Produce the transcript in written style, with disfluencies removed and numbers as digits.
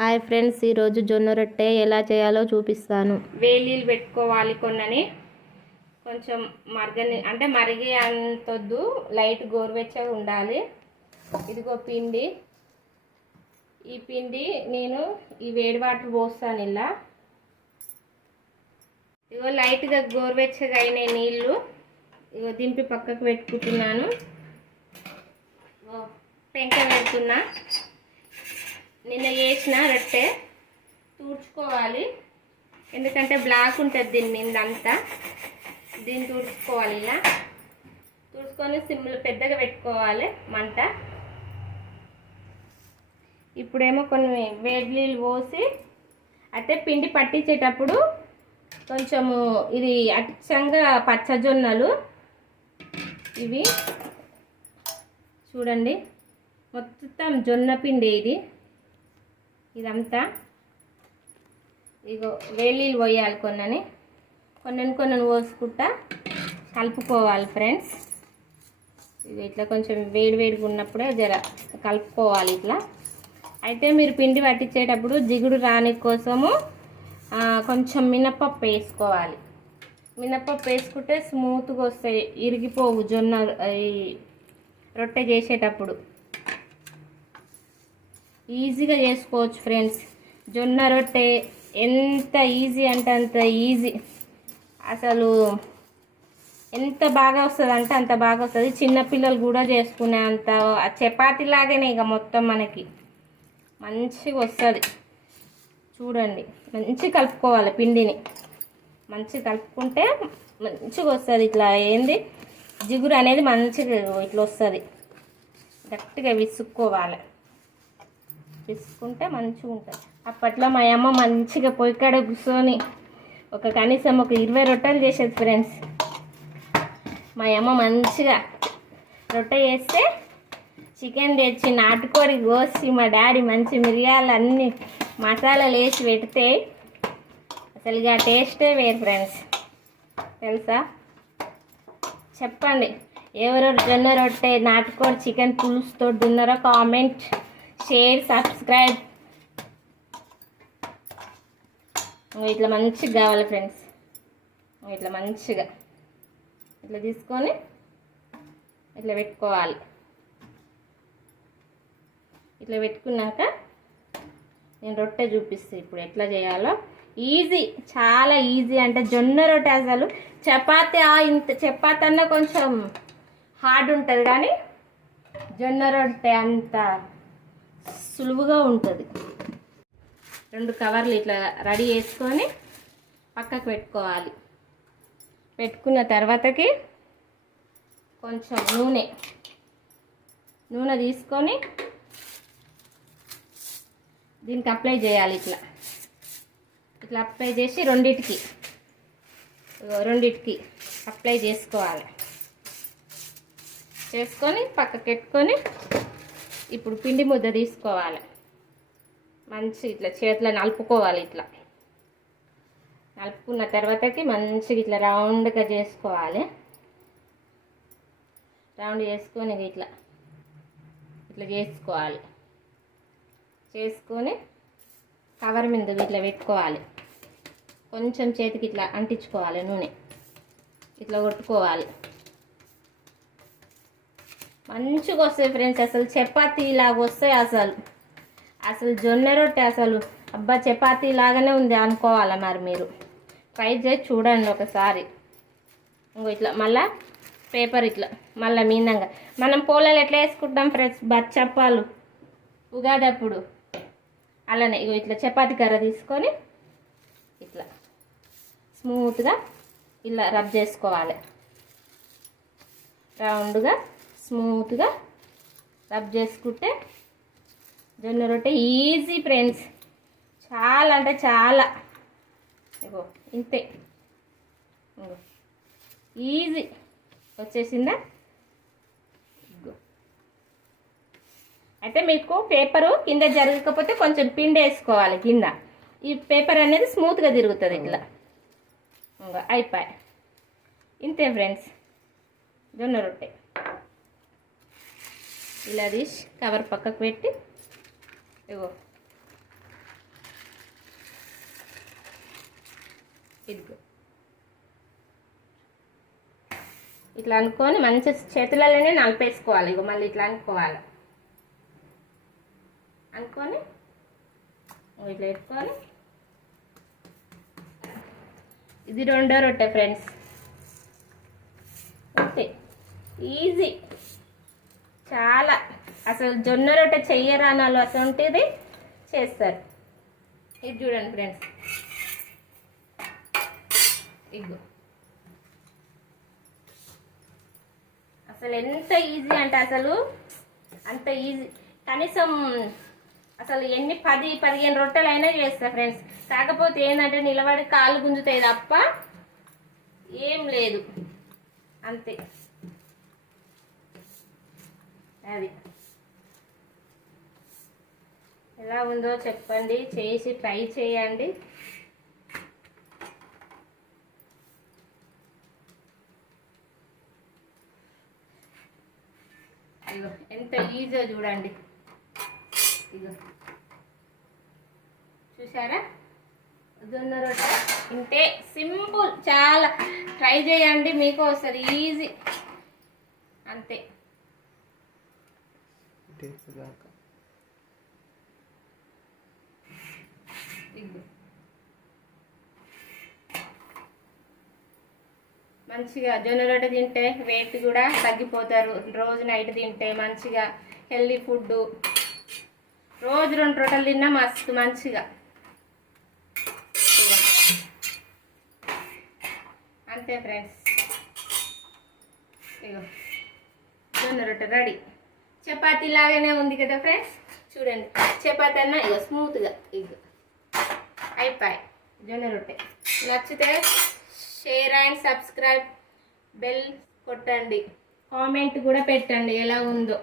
Hi friends, ఈరోజు జొన్న రొట్టె ఎలా చేయాలో చూపిస్తాను. వేలీలు పెట్టుకోవాలి కొన్నని. కొంచెం మరిగే అంతొద్దు, లైట్ గోరువెచ్చగా ఉండాలి. ఇదిగో పిండి. ఈ పిండి నేను ఈ వేడి వాటర్ పోస్తాను ఇలా. ఇగో లైట్గా గోరువెచ్చగా అయిన నీళ్ళు ఇగో దింపి పక్కకు పెట్టుకుంటున్నాను. పెంక పెడుతున్నా. నిన్న చేసిన రొట్టె తుడుచుకోవాలి, ఎందుకంటే బ్లాక్ ఉంటుంది దీని మీద అంతా. దీన్ని తుడుచుకోవాలి. ఇలా తుడుచుకొని సిమ్లో పెద్దగా పెట్టుకోవాలి మంట. ఇప్పుడేమో కొన్ని వేడి నీళ్ళు పోసి, అయితే పిండి పట్టించేటప్పుడు కొంచెము ఇది అచ్చంగా పచ్చజొన్నలు ఇవి చూడండి, మొత్తం జొన్న పిండి ఇదంతా. ఇగో వేలీలు పోయాలి కొన్ని పోసుకుంటా కలుపుకోవాలి ఫ్రెండ్స్. ఇది ఇట్లా కొంచెం వేడిగా ఉన్నప్పుడే జర కలుపుకోవాలి ఇట్లా. అయితే మీరు పిండి పట్టించేటప్పుడు జిగుడు రాని కోసము కొంచెం మినపప్పు వేసుకోవాలి. మినపప్పు వేసుకుంటే స్మూత్గా వస్తాయి, ఇరిగిపోవు జొన్న ఈ రొట్టె చేసేటప్పుడు. ఈజీగా చేసుకోవచ్చు ఫ్రెండ్స్. జొన్న రొట్టె ఎంత ఈజీ అంటే అంత ఈజీ. అసలు ఎంత బాగా వస్తుంది అంటే అంత బాగా వస్తుంది. చిన్నపిల్లలు కూడా చేసుకునే అంత చపాతీ లాగానే ఇక మొత్తం మనకి మంచిగా వస్తుంది. చూడండి, మంచిగా కలుపుకోవాలి పిండిని. మంచిగా కలుపుకుంటే మంచిగా వస్తుంది. ఇట్లా జిగురు అనేది మంచిగా ఇట్లా వస్తుంది. గట్టిగా విసుక్కోవాలి. విసుక్కుంటే మంచిగా ఉంటుంది. అప్పట్లో మా అమ్మ మంచిగా పొయ్యి కాడ కూర్చొని కనీసం 20 రొట్టెలు చేసేది ఫ్రెండ్స్. మా అమ్మ మంచిగా రొట్టె చేస్తే చికెన్ తెచ్చి నాటుకోడి కోసి మా డాడీ మంచి మిరియాలు అన్నీ మసాలాలు వేసి పెడితే అసలు ఇక టేస్టే వేరు ఫ్రెండ్స్. తెలుసా? చెప్పండి, ఎవరు జొన్న రొట్టె నాటుకోడి చికెన్ పులుసుతో తిన్నారో కామెంట్, షేర్, సబ్స్క్రైబ్. ఇట్లా మంచిగా కావాలి ఫ్రెండ్స్. ఇట్లా మంచిగా ఇట్లా తీసుకొని ఇట్లా పెట్టుకోవాలి. ఇట్లా పెట్టుకున్నాక నేను రొట్టె చూపిస్తాను ఇప్పుడు ఎట్లా చేయాలో. ఈజీ, చాలా ఈజీ. అంటే జొన్న రొట్టె అసలు చపాతీ అన్న కొంచెం హార్డ్ ఉంటుంది, కానీ జొన్న రొట్టె అంత సులువుగా ఉంటుంది. 2 కవర్లు ఇట్లా రెడీ చేసుకొని పక్కకు పెట్టుకోవాలి. పెట్టుకున్న తర్వాతకి కొంచెం నూనె తీసుకొని దీనికి అప్లై చేయాలి. ఇట్లా అప్లై చేసి రెండిటికి అప్లై చేసుకోవాలి. చేసుకొని పక్కకు పెట్టుకొని ఇప్పుడు పిండి ముద్ద తీసుకోవాలి. మంచి ఇట్లా చేతిలో నలుపుకోవాలి. ఇట్లా నలుపుకున్న తర్వాతకి మంచిగా ఇట్లా రౌండ్గా చేసుకోవాలి. రౌండ్ చేసుకొని ఇట్లా చేసుకోవాలి. చేసుకొని కవర్ మీద ఇట్లా పెట్టుకోవాలి. కొంచెం చేతికి ఇట్లా అంటించుకోవాలి. నూనె ఇట్లా కొట్టుకోవాలి. మంచిగా వస్తాయి ఫ్రెండ్స్. అసలు చపాతీ లాగా వస్తాయి. అసలు జొన్న రొట్టె అసలు అబ్బా చపాతీ లాగానే ఉంది అనుకోవాలి. మరి మీరు ట్రై చేసి చూడండి ఒకసారి. ఇట్లా మళ్ళా పేపర్ ఇట్లా మళ్ళీ మీనంగా మనం పోలలో ఎట్లా వేసుకుంటాం ఫ్రెండ్స్ బచ్చప్పాలు ఉగాది అప్పుడు, అలానే ఇట్లా చపాతీ కర్ర తీసుకొని ఇట్లా స్మూత్గా ఇలా రబ్ చేసుకోవాలి. రౌండ్గా స్మూత్గా రబ్ చేసుకుంటే జొన్న రొట్టె ఈజీ ఫ్రెండ్స్. చాలా అంటే చాలా ఇంతే ఈజీ వచ్చేసిందా. అయితే మీకు పేపరు కింద జరగకపోతే కొంచెం పిండి వేసుకోవాలి కింద. ఈ పేపర్ అనేది స్మూత్గా తిరుగుతుంది ఇట్లా. అయిపోయి ఇంతే ఫ్రెండ్స్ జొన్న రొట్టె. ఇలా తీసి కవర్ పక్కకు పెట్టి ఇగో ఇదిగో ఇట్లా అనుకొని మంచి చేతులలోనే నలిపేసుకోవాలి. ఇగో మళ్ళీ ఇట్లా అనుకోవాలి. అనుకొని ఇట్లా పెట్టుకొని ఇది రెండో రొట్టె ఫ్రెండ్స్. ఓకే, ఈజీ చాలా. అసలు జొన్న రొట్టె చెయ్యరాని వాళ్ళు అసలుంటిది చేస్తారు. ఇది చూడండి ఫ్రెండ్స్, ఇగో అసలు ఎంత ఈజీ అంటే అసలు అంత ఈజీ. కనీసం అసలు ఎన్ని 10-15 రొట్టెలు అయినా చేస్తా ఫ్రెండ్స్. కాకపోతే ఏంటంటే నిలబడి కాళ్ళు గుంజుతాయి తప్ప ఏం లేదు, అంతే. అది ఎలా ఉందో చెప్పండి, చేసి ట్రై చేయండి. ఇగో ఎంత ఈజీగా చూడండి. ఇగో చూసారా, జొన్న రొట్టె ఇంతే సింపుల్. చాలా ట్రై చేయండి, మీకు వస్తుంది ఈజీ, అంతే. ఇగో మంచిగా జొన్న రొట్టె తింటే వెయిట్ కూడా తగ్గిపోతారు. రోజు నైట్ తింటే మంచిగా హెల్దీ ఫుడ్. రోజు 2 రొట్టెలు తిన్నా మస్తు మంచిగా. అంతే ఫ్రెండ్స్, ఇగో జొన్న రొట్టె రెడీ. చపాతీ లాగానే ఉంది కదా ఫ్రెండ్స్, చూడండి. చపాతీ అన్న ఇగో స్మూత్గా ఇగో అయిపోయి జొన్న రొట్టె. నచ్చితే షేర్ అండ్ సబ్స్క్రైబ్, బెల్ కొట్టండి, కామెంట్ కూడా పెట్టండి ఎలా ఉందో.